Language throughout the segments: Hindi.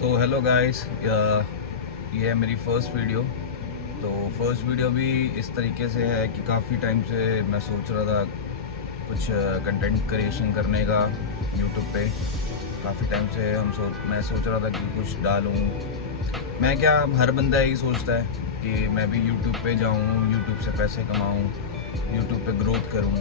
सो हेलो गाइस, ये है मेरी फ़र्स्ट वीडियो। तो फर्स्ट वीडियो भी इस तरीके से है कि काफ़ी टाइम से मैं सोच रहा था कुछ कंटेंट क्रिएशन करने का यूट्यूब पे। काफ़ी टाइम से मैं सोच रहा था कि कुछ डालूं। मैं क्या, हर बंदा यही सोचता है कि मैं भी यूट्यूब पे जाऊं, यूट्यूब से पैसे कमाऊं, यूट्यूब पे ग्रोथ करूं।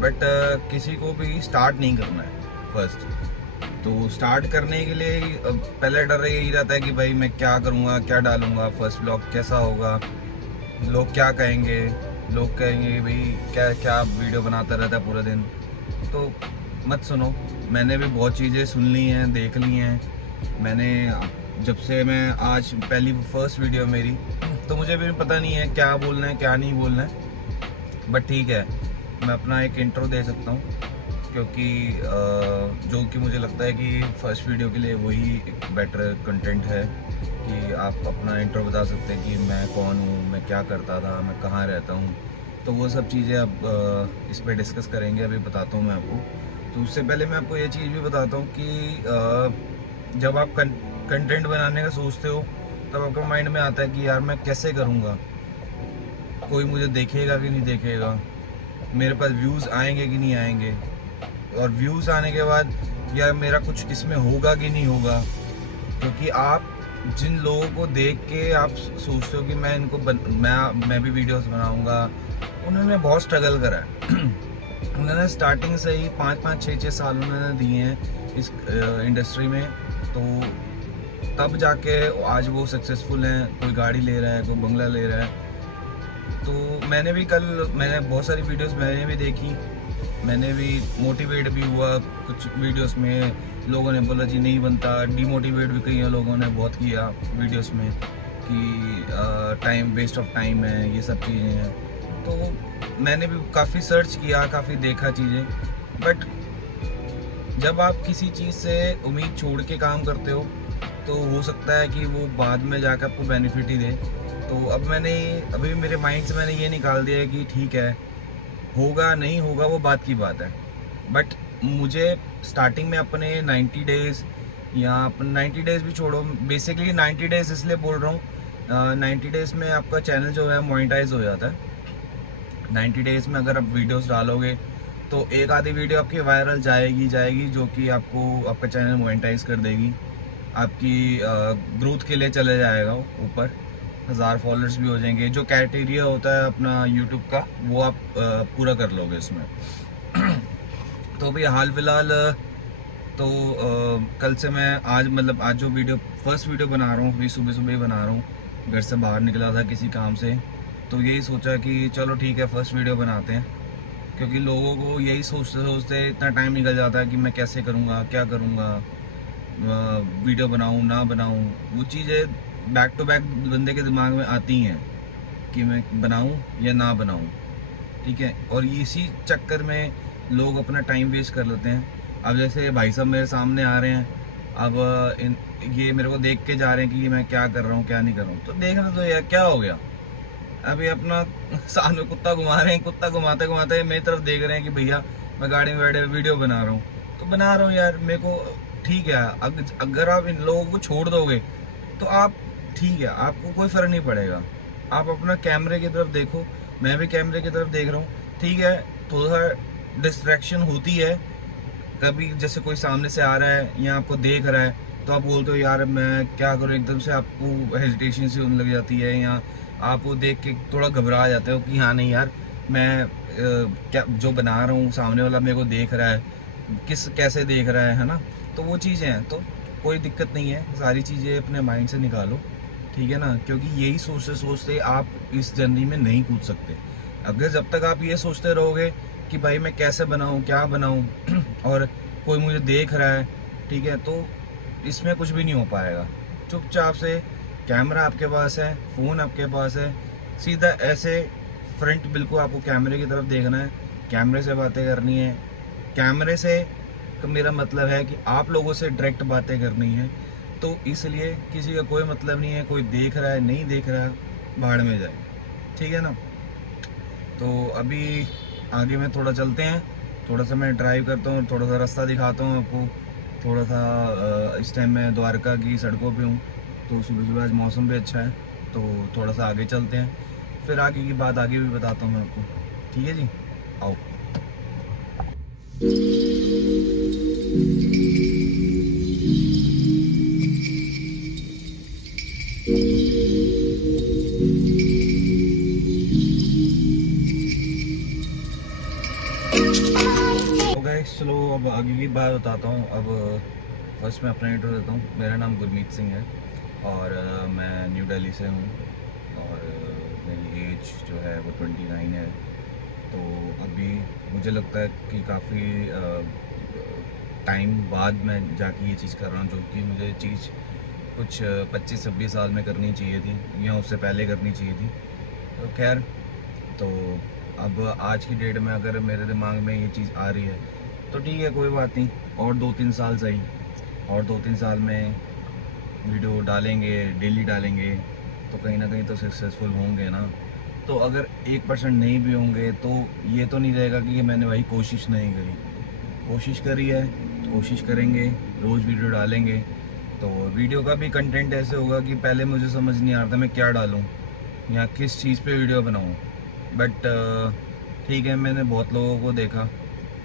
बट किसी को भी स्टार्ट नहीं करना है फर्स्ट। तो स्टार्ट करने के लिए पहले डर यही रहता है कि भाई मैं क्या करूँगा, क्या डालूँगा, फर्स्ट ब्लॉग कैसा होगा, लोग क्या कहेंगे। लोग कहेंगे भाई क्या क्या वीडियो बनाता रहता है पूरा दिन। तो मत सुनो, मैंने भी बहुत चीज़ें सुन ली हैं, देख ली हैं। मैंने जब से मैं आज पहली फर्स्ट वीडियो मेरी, तो मुझे भी पता नहीं है क्या बोलना है क्या नहीं बोलना है। बट ठीक है, मैं अपना एक इंट्रो दे सकता हूँ, क्योंकि जो कि मुझे लगता है कि फर्स्ट वीडियो के लिए वही एक बेटर कंटेंट है कि आप अपना इंट्रो बता सकते हैं कि मैं कौन हूँ, मैं क्या करता था, मैं कहाँ रहता हूँ। तो वो सब चीज़ें अब इस पर डिस्कस करेंगे। अभी बताता हूँ मैं आपको। तो उससे पहले मैं आपको ये चीज़ भी बताता हूँ कि जब आप कंटेंट बनाने का सोचते हो तब आपका माइंड में आता है कि यार मैं कैसे करूँगा, कोई मुझे देखेगा कि नहीं देखेगा, मेरे पास व्यूज़ आएंगे कि नहीं आएंगे, और व्यूज़ आने के बाद या मेरा कुछ इसमें होगा कि नहीं होगा। क्योंकि आप जिन लोगों को देख के आप सोचते हो कि मैं इनको मैं भी वीडियोस बनाऊंगा, उन्होंने बहुत स्ट्रगल करा है। उन्होंने स्टार्टिंग से ही 5-5 6-6 साल उन्होंने दिए हैं इस इंडस्ट्री में। तो तब जाके आज वो सक्सेसफुल हैं, कोई गाड़ी ले रहा है, कोई बंगला ले रहा है। तो मैंने बहुत सारी वीडियोस मैंने भी देखी, मैंने भी मोटिवेट भी हुआ। कुछ वीडियोस में लोगों ने बोला जी नहीं बनता, डिमोटिवेट भी कई लोगों ने बहुत किया वीडियोस में कि टाइम वेस्ट ऑफ टाइम है, ये सब चीज़ें हैं। तो मैंने भी काफ़ी सर्च किया, काफ़ी देखा चीज़ें। बट जब आप किसी चीज़ से उम्मीद छोड़ के काम करते हो तो हो सकता है कि वो बाद में जाकर आपको बेनिफिट ही दे। तो अभी मेरे माइंड से मैंने ये निकाल दिया है कि ठीक है, होगा नहीं होगा वो बात की बात है। बट मुझे स्टार्टिंग में अपने 90 डेज़ या 90 डेज़ भी छोड़ो, बेसिकली 90 डेज़ इसलिए बोल रहा हूँ, 90 डेज़ में आपका चैनल जो है मोनेटाइज हो जाता है। 90 डेज़ में अगर आप वीडियोस डालोगे तो एक आधी वीडियो आपकी वायरल जाएगी जो कि आपको आपका चैनल मोनेटाइज कर देगी, आपकी ग्रोथ के लिए चले जाएगा ऊपर, 1000 फॉलोअर्स भी हो जाएंगे। जो क्राइटेरिया होता है अपना यूट्यूब का वो आप पूरा कर लोगे इसमें। तो अभी हाल फिलहाल तो कल से मैं आज जो फर्स्ट वीडियो बना रहा हूँ, अभी सुबह सुबह ही बना रहा हूँ। घर से बाहर निकला था किसी काम से, तो यही सोचा कि चलो ठीक है फर्स्ट वीडियो बनाते हैं। क्योंकि लोगों को यही सोचते सोचते इतना टाइम निकल जाता है कि मैं कैसे करूँगा, क्या करूँगा, वीडियो बनाऊँ ना बनाऊँ। वो चीज़ें बैक टू बैक बंदे के दिमाग में आती हैं कि मैं बनाऊँ या ना बनाऊँ, ठीक है। और इसी चक्कर में लोग अपना टाइम वेस्ट कर लेते हैं। अब जैसे भाई साहब मेरे सामने आ रहे हैं, अब ये मेरे को देख के जा रहे हैं कि मैं क्या कर रहा हूँ क्या नहीं कर रहा हूँ। तो देखना तो यार क्या हो गया, अभी अपना सामने कुत्ता घुमा रहे हैं, कुत्ता घुमाते घुमाते मेरी तरफ देख रहे हैं कि भैया मैं गाड़ी में बैठे वीडियो बना रहा हूँ। तो बना रहा हूँ यार, मेरे को ठीक है। अगर आप इन लोगों को छोड़ दोगे तो आप ठीक है, आपको कोई फर्क नहीं पड़ेगा। आप अपना कैमरे की तरफ देखो, मैं भी कैमरे की तरफ देख रहा हूँ, ठीक है। थोड़ा सा डिस्ट्रैक्शन होती है कभी, जैसे कोई सामने से आ रहा है या आपको देख रहा है तो आप बोलते हो यार मैं क्या करूँ, एकदम से आपको हेजिटेशन सी होने लग जाती है, या आप वो देख के थोड़ा घबरा जाते हो कि हाँ नहीं यार मैं क्या जो बना रहा हूँ सामने वाला मेरे को देख रहा है, कैसे देख रहा है ना। तो वो चीज़ें हैं, तो कोई दिक्कत नहीं है, सारी चीज़ें अपने माइंड से निकालो, ठीक है ना। क्योंकि यही सोचते सोचते आप इस जर्नी में नहीं कूद सकते। अगर जब तक आप ये सोचते रहोगे कि भाई मैं कैसे बनाऊँ क्या बनाऊँ और कोई मुझे देख रहा है, ठीक है, तो इसमें कुछ भी नहीं हो पाएगा। चुपचाप से कैमरा आपके पास है, फ़ोन आपके पास है, सीधा ऐसे फ्रंट बिल्कुल आपको कैमरे की तरफ देखना है, कैमरे से बातें करनी है। कैमरे से मेरा मतलब है कि आप लोगों से डायरेक्ट बातें करनी है। तो इसलिए किसी का कोई मतलब नहीं है, कोई देख रहा है नहीं देख रहा है, भाड़ में जाए, ठीक है ना। तो अभी आगे में थोड़ा चलते हैं, थोड़ा सा मैं ड्राइव करता हूँ, थोड़ा सा रास्ता दिखाता हूँ आपको थोड़ा सा इस टाइम मैं द्वारका की सड़कों पे हूँ, तो सुबह सुबह आज मौसम भी अच्छा है, तो थोड़ा सा आगे चलते हैं, फिर आगे की बात आगे भी बताता हूँ मैं आपको। ठीक है जी, आओ। तो गाइस चलो अब आगे की बात बताता हूँ। अब फर्स्ट मैं अपना इंट्रो देता हूँ। मेरा नाम गुरमीत सिंह है और मैं न्यू दिल्ली से हूँ और मेरी एज जो है वो 29 है। तो अभी मुझे लगता है कि काफ़ी टाइम बाद मैं जाके ये चीज़ कर रहा हूँ, जो कि मुझे चीज़ कुछ 25-26 साल में करनी चाहिए थी या उससे पहले करनी चाहिए थी। तो खैर, तो अब आज की डेट में अगर मेरे दिमाग में ये चीज़ आ रही है तो ठीक है, कोई बात नहीं, और 2-3 साल सही, और 2-3 साल में वीडियो डालेंगे, डेली डालेंगे, तो कहीं ना कहीं तो सक्सेसफुल होंगे ना। तो अगर 1% नहीं भी होंगे तो ये तो नहीं रहेगा कि मैंने भाई कोशिश नहीं करी। कोशिश करी है, कोशिश करेंगे, रोज़ वीडियो डालेंगे। तो वीडियो का भी कंटेंट ऐसे होगा कि पहले मुझे समझ नहीं आ रहा था मैं क्या डालूँ या किस चीज़ पे वीडियो बनाऊँ, बट ठीक है, मैंने बहुत लोगों को देखा,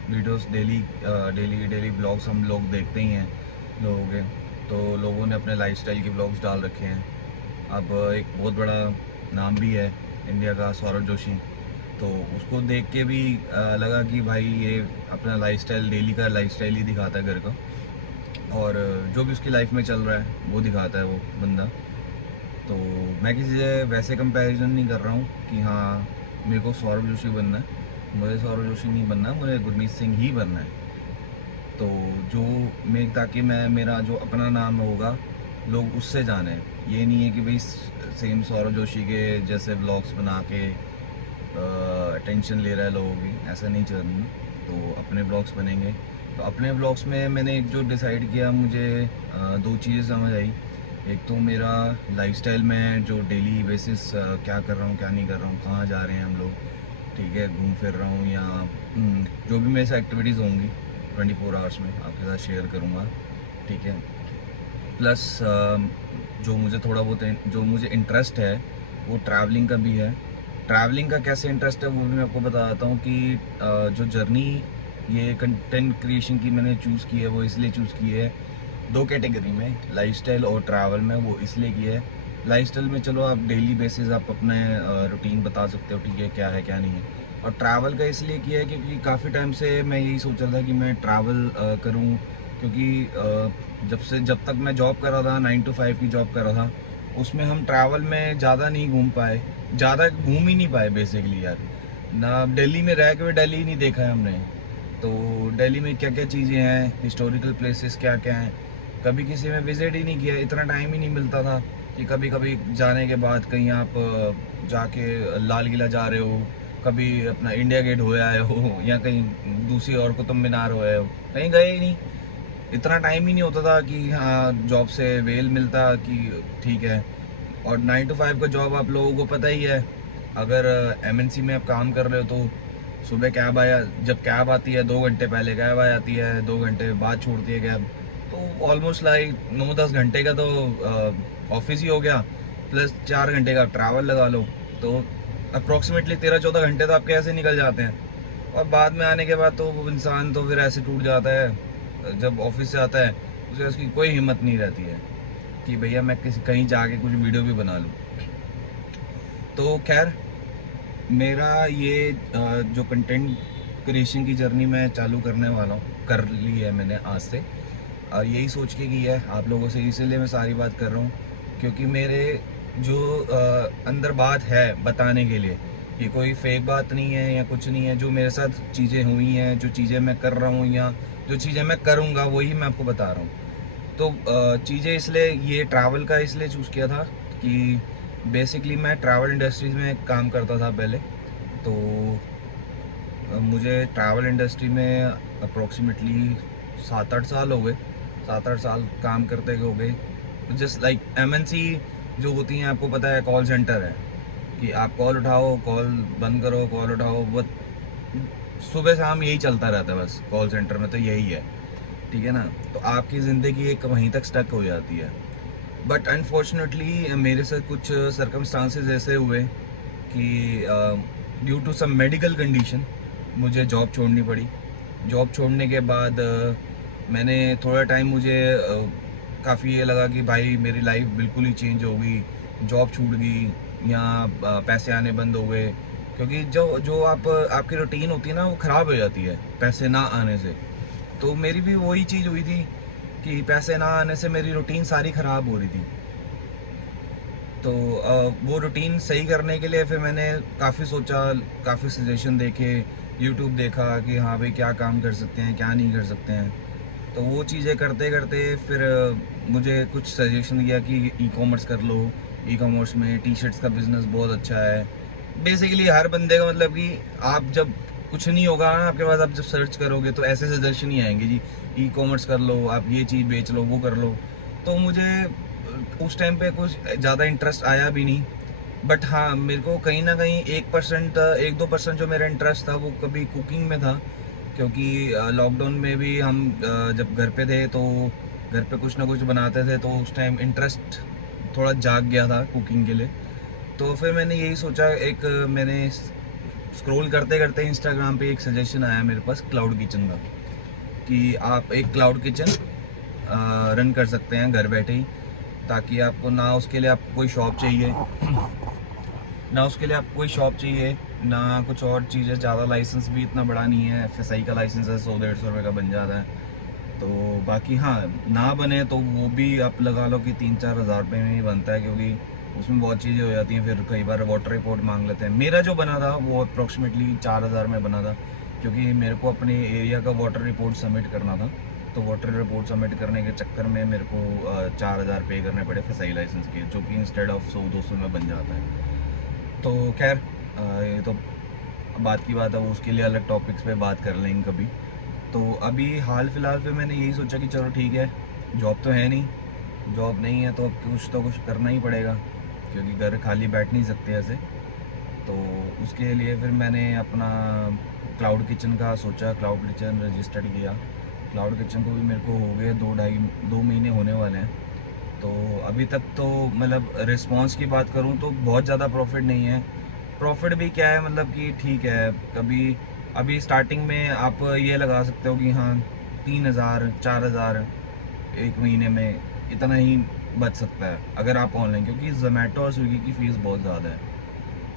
वीडियोस डेली ब्लॉग्स हम लोग देखते ही हैं लोगों के, तो लोगों ने अपने लाइफस्टाइल के ब्लॉग्स डाल रखे हैं। अब एक बहुत बड़ा नाम भी है इंडिया का, सौरभ जोशी, तो उसको देख के भी लगा कि भाई ये अपना लाइफस्टाइल, डेली का लाइफस्टाइल ही दिखाता है घर का, और जो भी उसकी लाइफ में चल रहा है वो दिखाता है वो बंदा। तो मैं किसी से वैसे कंपैरिजन नहीं कर रहा हूँ कि हाँ मेरे को सौरभ जोशी बनना है, मुझे सौरभ जोशी नहीं बनना है, मुझे गुरमीत सिंह ही बनना है। तो जो मैं, ताकि मैं, मेरा जो अपना नाम होगा लोग उससे जाने, ये नहीं है कि भाई सेम सौरभ जोशी के जैसे व्लॉग्स बना के अटेंशन ले रहा है लोगों की, ऐसा नहीं करना। तो अपने व्लॉग्स बनेंगे, तो अपने व्लॉग्स में मैंने एक जो डिसाइड किया, मुझे दो चीज़ें समझ आई। एक तो मेरा लाइफस्टाइल में जो डेली बेसिस क्या कर रहा हूँ, क्या नहीं कर रहा हूँ, कहाँ जा रहे हैं हम लोग, ठीक है, घूम फिर रहा हूँ या जो भी मेरे से एक्टिविटीज़ होंगी 24 आवर्स में आपके साथ शेयर करूँगा, ठीक है। प्लस जो मुझे थोड़ा बहुत जो मुझे इंटरेस्ट है वो ट्रैवलिंग का भी है। ट्रैवलिंग का कैसे इंटरेस्ट है वो भी मैं आपको बता देता हूँ कि जो जर्नी ये कंटेंट क्रिएशन की मैंने चूज़ की है वो इसलिए चूज़ की है दो कैटेगरी में, लाइफस्टाइल और ट्रैवल में। वो इसलिए की है, लाइफस्टाइल में चलो आप डेली बेसिस आप अपने रूटीन बता सकते हो, ठीक है, क्या है क्या नहीं है। और ट्रैवल का इसलिए किया है क्योंकि काफ़ी टाइम से मैं यही सोच रहा था कि मैं ट्रैवल करूं, क्योंकि जब तक मैं जॉब कर रहा था, 9 to 5 की जॉब कर रहा था, उसमें हम ट्रैवल में ज़्यादा नहीं घूम पाए, ज़्यादा घूम ही नहीं पाए बेसिकली यार। ना दिल्ली में रह के भी दिल्ली ही नहीं देखा है हमने। तो दिल्ली में क्या क्या चीज़ें हैं, हिस्टोरिकल प्लेसेस क्या क्या हैं, कभी किसी में विजिट ही नहीं किया, इतना टाइम ही नहीं मिलता था कि कभी कभी जाने के बाद कहीं आप जाके लाल किला जा रहे हो, कभी अपना इंडिया गेट हो आए हो या कहीं दूसरी और कुतुब मीनार हो आए हो, कहीं गए ही नहीं। इतना टाइम ही नहीं होता था कि हाँ जॉब से वेल मिलता कि ठीक है। और 9 to 5 का जॉब आप लोगों को पता ही है, अगर एमएनसी में आप काम कर रहे हो तो सुबह कैब आया, जब कैब आती है 2 घंटे पहले कैब आ जाती है, 2 घंटे बाद छोड़ती है कैब, तो ऑलमोस्ट लाइक 9-10 घंटे का तो ऑफिस ही हो गया, प्लस 4 घंटे का ट्रैवल लगा लो, तो अप्रॉक्सीमेटली 13-14 घंटे तो आपके ऐसे निकल जाते हैं। और बाद में आने के बाद तो वो इंसान तो फिर ऐसे टूट जाता है, जब ऑफिस से आता है उसकी कोई हिम्मत नहीं रहती है कि भैया मैं कहीं जाके कुछ वीडियो भी बना लूँ। तो खैर, मेरा ये जो कंटेंट क्रिएशन की जर्नी मैं चालू करने वाला हूँ, कर ली है मैंने आज से, और यही सोच के की है आप लोगों से, इसीलिए मैं सारी बात कर रहा हूँ, क्योंकि मेरे जो अंदर बात है बताने के लिए, ये कोई फेक बात नहीं है या कुछ नहीं है, जो मेरे साथ चीज़ें हुई हैं, जो चीज़ें मैं कर रहा हूँ या जो चीज़ें मैं करूँगा वही मैं आपको बता रहा हूँ। तो चीज़ें इसलिए, ये ट्रैवल का इसलिए चूज़ किया था कि बेसिकली मैं ट्रैवल इंडस्ट्रीज में काम करता था पहले, तो मुझे ट्रैवल इंडस्ट्री में अप्रोक्सीमेटली 7-8 साल हो गए, 7-8 साल काम करते हो गए। जस्ट लाइक एमएनसी जो होती हैं, आपको पता है कॉल सेंटर है कि आप कॉल उठाओ, कॉल बंद करो, कॉल उठाओ, बस सुबह शाम यही चलता रहता है, बस कॉल सेंटर में तो यही है, ठीक है ना, तो आपकी ज़िंदगी एक वहीं तक स्टक हो जाती है। बट अनफॉर्चुनेटली मेरे साथ कुछ सर्कमस्टांसेस ऐसे हुए कि due to some medical condition मुझे जॉब छोड़नी पड़ी। जॉब छोड़ने के बाद मैंने थोड़ा टाइम मुझे काफ़ी ये लगा कि भाई मेरी लाइफ बिल्कुल ही चेंज हो गई, जॉब छूट गई या पैसे आने बंद हो गए, क्योंकि जो जो आपकी रूटीन होती है ना वो ख़राब हो जाती है पैसे ना आने से। तो मेरी भी वही चीज़ हुई थी कि पैसे ना आने से मेरी रूटीन सारी ख़राब हो रही थी। तो वो रूटीन सही करने के लिए फिर मैंने काफ़ी सोचा, काफ़ी सजेशन देखे, यूट्यूब देखा कि हाँ भाई क्या काम कर सकते हैं, क्या नहीं कर सकते हैं। तो वो चीज़ें करते करते फिर मुझे कुछ सजेशन दिया कि ई कॉमर्स कर लो, ई कॉमर्स में टी शर्ट्स का बिज़नेस बहुत अच्छा है। बेसिकली हर बंदे का मतलब कि आप जब कुछ नहीं होगा ना आपके पास, आप जब सर्च करोगे तो ऐसे सजेशन ही आएंगे जी, ई कॉमर्स कर लो, आप ये चीज़ बेच लो, वो कर लो। तो मुझे उस टाइम पे कुछ ज़्यादा इंटरेस्ट आया भी नहीं। बट हाँ, मेरे को कहीं ना कहीं 1% 1-2% जो मेरा इंटरेस्ट था वो कभी कुकिंग में था, क्योंकि लॉकडाउन में भी हम जब घर पे थे तो घर पे कुछ ना कुछ बनाते थे, तो उस टाइम इंटरेस्ट थोड़ा जाग गया था कुकिंग के लिए। तो फिर मैंने यही सोचा, मैंने स्क्रॉल करते करते इंस्टाग्राम पे एक सजेशन आया मेरे पास क्लाउड किचन का, कि आप एक क्लाउड किचन रन कर सकते हैं घर बैठे ही, ताकि आपको ना उसके लिए आपको कोई शॉप चाहिए, ना उसके लिए आपको कोई शॉप चाहिए, ना कुछ और चीज़ें। ज़्यादा लाइसेंस भी इतना बड़ा नहीं है, FSI का लाइसेंस है 100-150 रुपये का बन जाता है। तो बाकी हाँ, ना बने तो वो भी आप लगा लो कि 3-4 हज़ार रुपये में ही बनता है, क्योंकि उसमें बहुत चीज़ें हो जाती हैं। फिर कई बार वाटर रिपोर्ट मांग लेते हैं। मेरा जो बना था वो अप्रॉक्सीमेटली 4000 में बना था, क्योंकि मेरे को अपने एरिया का वाटर रिपोर्ट सबमिट करना था। तो वाटर रिपोर्ट सबमिट करने के चक्कर में मेरे को 4000 पे करने पड़े FSI लाइसेंस के, जो कि इंस्टेड ऑफ 100-200 में बन जाता है। तो खैर ये तो बात की बात है, उसके लिए अलग टॉपिक्स पे बात कर लेंगे कभी। तो अभी हाल फिलहाल पे मैंने यही सोचा कि चलो ठीक है, जॉब तो है नहीं, जॉब नहीं है तो अब कुछ तो कुछ करना ही पड़ेगा, क्योंकि घर खाली बैठ नहीं सकते ऐसे। तो उसके लिए फिर मैंने अपना क्लाउड किचन का सोचा, क्लाउड किचन रजिस्टर्ड किया। क्लाउड किचन को भी मेरे को हो गए 2 महीने होने वाले हैं। तो अभी तक तो मतलब रिस्पॉन्स की बात करूं तो बहुत ज़्यादा प्रॉफिट नहीं है। प्रॉफिट भी क्या है, मतलब कि ठीक है, कभी अभी स्टार्टिंग में आप ये लगा सकते हो कि हाँ 3000-4000 एक महीने में इतना ही बच सकता है अगर आप ऑनलाइन, क्योंकि जोमेटो और स्विगी की फ़ीस बहुत ज़्यादा है।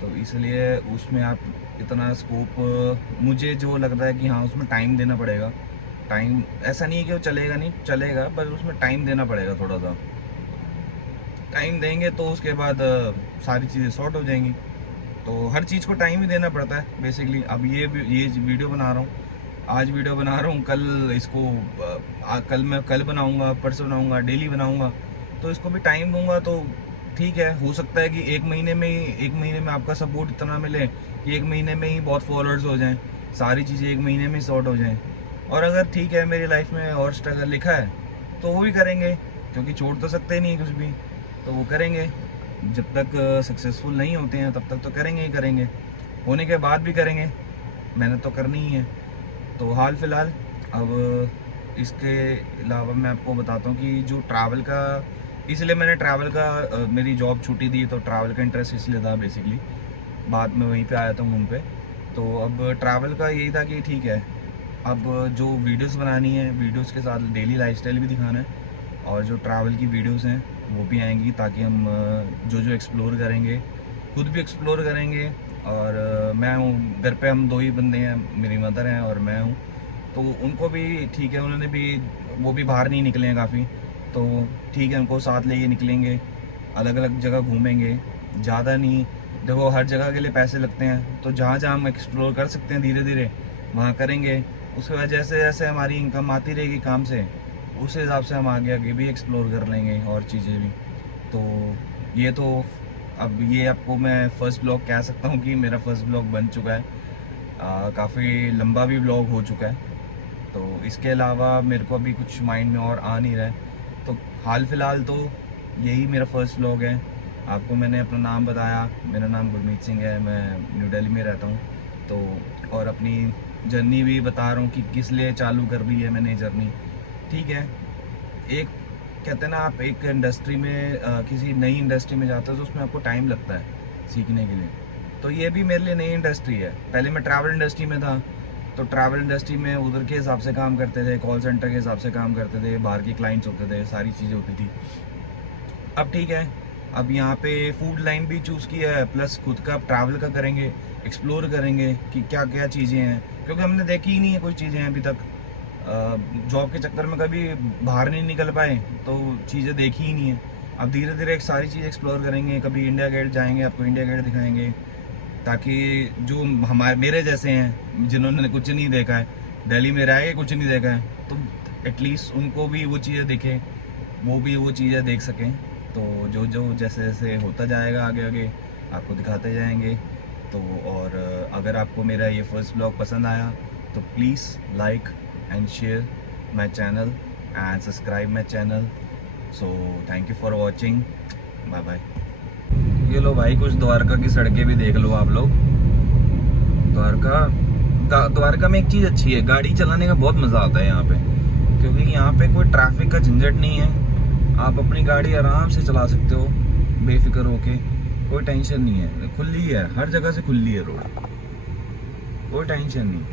तो इसलिए उसमें आप इतना स्कोप, मुझे जो लगता है कि हाँ उसमें टाइम देना पड़ेगा। टाइम ऐसा नहीं है कि वो चलेगा नहीं, चलेगा, बस उसमें टाइम देना पड़ेगा। थोड़ा सा टाइम देंगे तो उसके बाद सारी चीज़ें सॉर्ट हो जाएंगी। तो हर चीज़ को टाइम ही देना पड़ता है बेसिकली। अब ये वीडियो बना रहा हूँ, आज वीडियो बना रहा हूँ, कल इसको कल मैं कल बनाऊँगा, परसों बनाऊँगा, डेली बनाऊँगा, तो इसको भी टाइम दूंगा। तो ठीक है, हो सकता है कि एक महीने में आपका सपोर्ट इतना मिले कि एक महीने में ही बहुत फॉलोअर्स हो जाएं, सारी चीज़ें एक महीने में ही सॉर्ट हो जाएं। और अगर ठीक है मेरी लाइफ में और स्ट्रगल लिखा है तो वो भी करेंगे, क्योंकि छोड़ तो सकते नहीं कुछ भी, तो वो करेंगे। जब तक सक्सेसफुल नहीं होते हैं तब तक तो करेंगे ही करेंगे, होने के बाद भी करेंगे, मेहनत तो करनी ही है। तो हाल फिलहाल अब इसके अलावा मैं आपको बताता हूँ कि जो ट्रैवल का, इसलिए मैंने ट्रैवल का मेरी जॉब छुट्टी दी, तो ट्रैवल का इंटरेस्ट इसलिए था बेसिकली। बाद में वहीं पे आया था घूम पे। तो अब ट्रैवल का यही था कि ठीक है, अब जो वीडियोस बनानी है, वीडियोस के साथ डेली लाइफस्टाइल भी दिखाना है, और जो ट्रैवल की वीडियोस हैं वो भी आएंगी, ताकि हम जो एक्सप्लोर करेंगे खुद भी एक्सप्लोर करेंगे। और मैं हूँ घर पे, हम 2 ही बंदे हैं, मेरी मदर हैं और मैं हूँ। तो उनको भी ठीक है, उन्होंने भी, वो भी बाहर नहीं निकले हैं काफ़ी, तो ठीक है उनको साथ लेके निकलेंगे, अलग अलग जगह घूमेंगे। ज़्यादा नहीं, देखो हर जगह के लिए पैसे लगते हैं, तो जहाँ जहाँ हम एक्सप्लोर कर सकते हैं धीरे धीरे वहाँ करेंगे। उसके बाद जैसे जैसे हमारी इनकम आती रहेगी काम से, उस हिसाब से हम आगे आगे भी एक्सप्लोर कर लेंगे और चीज़ें भी। तो ये तो अब ये आपको मैं फ़र्स्ट ब्लॉग कह सकता हूँ कि मेरा फ़र्स्ट ब्लॉग बन चुका है, काफ़ी लंबा भी ब्लॉग हो चुका है। तो इसके अलावा मेरे को अभी कुछ माइंड में और आ नहीं रहा है। तो हाल फ़िलहाल तो यही मेरा फ़र्स्ट ब्लॉग है। आपको मैंने अपना नाम बताया, मेरा नाम गुरमीत सिंह है, मैं न्यू दिल्ली में रहता हूँ। तो और अपनी जर्नी भी बता रहा हूँ कि किस लिए चालू कर दी है मैंने जर्नी। ठीक है। एक कहते हैं ना, आप एक इंडस्ट्री में किसी नई इंडस्ट्री में जाते हो तो उसमें आपको टाइम लगता है सीखने के लिए। तो ये भी मेरे लिए नई इंडस्ट्री है। पहले मैं ट्रैवल इंडस्ट्री में था, तो ट्रैवल इंडस्ट्री में उधर के हिसाब से काम करते थे, कॉल सेंटर के हिसाब से काम करते थे, बाहर के क्लाइंट्स होते थे, सारी चीज़ें होती थी। अब ठीक है, अब यहाँ पे फूड लाइन भी चूज़ किया है, प्लस खुद का ट्रैवल का करेंगे, एक्सप्लोर करेंगे कि क्या क्या चीज़ें हैं, क्योंकि हमने देखी ही नहीं है कोई चीज़ें अभी तक। जॉब के चक्कर में कभी बाहर नहीं निकल पाए तो चीज़ें देखी ही नहीं है। अब धीरे धीरे एक सारी चीज़ एक्सप्लोर करेंगे, कभी इंडिया गेट जाएंगे, आपको इंडिया गेट दिखाएंगे, ताकि जो मेरे जैसे हैं जिन्होंने कुछ नहीं देखा है, दिल्ली में रह के कुछ नहीं देखा है, तो एटलीस्ट उनको भी वो चीज़ें दिखें, वो भी वो चीज़ें देख सकें। तो जो जो जैसे जैसे होता जाएगा आगे आगे आपको दिखाते जाएंगे। तो और अगर आपको मेरा ये फर्स्ट ब्लॉग पसंद आया तो please like and share my channel and subscribe my channel. So thank you for watching, bye bye. ये लो भाई, कुछ द्वारका की सड़कें भी देख लो आप लोग। द्वारका में एक चीज़ अच्छी है, गाड़ी चलाने का बहुत मज़ा आता है यहाँ पे, क्योंकि यहाँ पे कोई ट्रैफिक का झंझट नहीं है। आप अपनी गाड़ी आराम से चला सकते हो बेफिक्र होके, कोई टेंशन नहीं है, खुली है, हर जगह से खुली है रोड, कोई टेंशन नहीं।